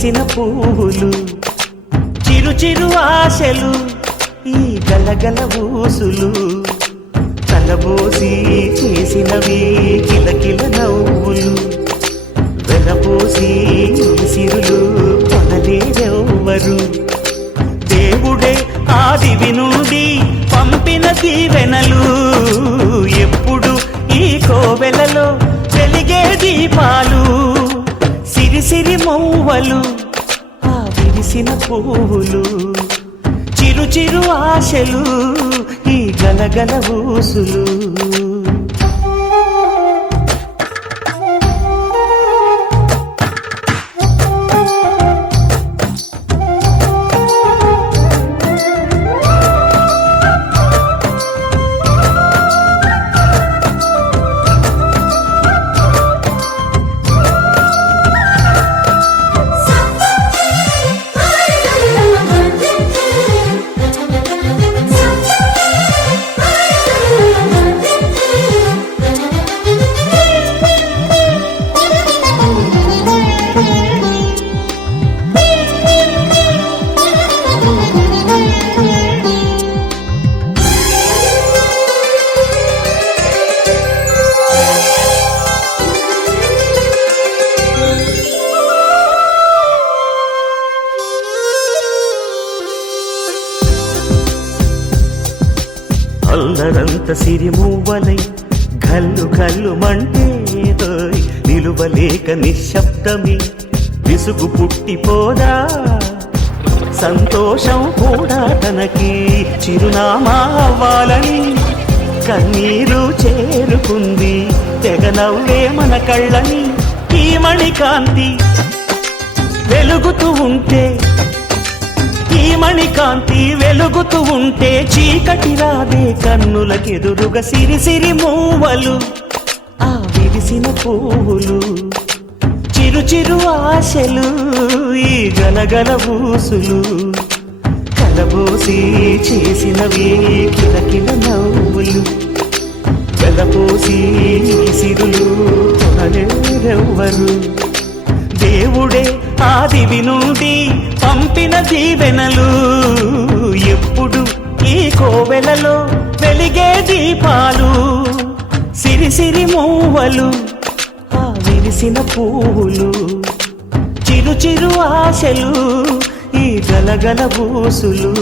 విరిసిన పువ్వులు, చిరు చిరు ఆశలు, ఈ గలగల ఊసులు, కలబోసి చేసినవి కిలకిల నవ్వులు, వెనపోసి సిరులు కొనలేరెవ్వరు. దేవుడే ఆదివి నుండి పంపిన దీవెనలు, ఎప్పుడు ఈ కోవెలలో వెలిగే దీపాలు, సిరిసిరి మౌవలు, ఆ విరిసిన పువ్వులు, చిరు చిరు ఆశలు, ఈ గలగల ఊసులు. అల్లరంత సిరిమూవలై గల్లు గల్లు మంటే నిలువలేక నిశ్శబ్దమి విసుగు పుట్టిపోదా. సంతోషం కూడా తనకి చిరునామా అవ్వాలని కన్నీరు చేరుకుంది, తెగ నవ్వే మన కళ్ళని. ఈ మణికాంతి వెలుగుతూ ఉంటే, ఈ మణికాంతి వెలుగుతూ ఉంటే చీకటి రాదే కన్నులకెదురుగా. సిరిసిరి మూవలు, ఆ విరిసిన పువ్వులు, చిరు చిరు ఆశలు, ఈ గలగల ఊసులు, కలబోసి చేసినవి కిలకిల నవ్వులు, వెలపోసి సిరులు కొనలేరెవ్వరు. దేవుడే ఆదివి నుండి పంపిన దీవెనలు, ఎప్పుడు ఈ కోవెలలో వెలిగే దీపాలు, సిరిసిరి మూవలు, ఆ విరిసిన పువ్వులు, చిరు చిరు ఆశలు, ఈ గలగల ఊసులు.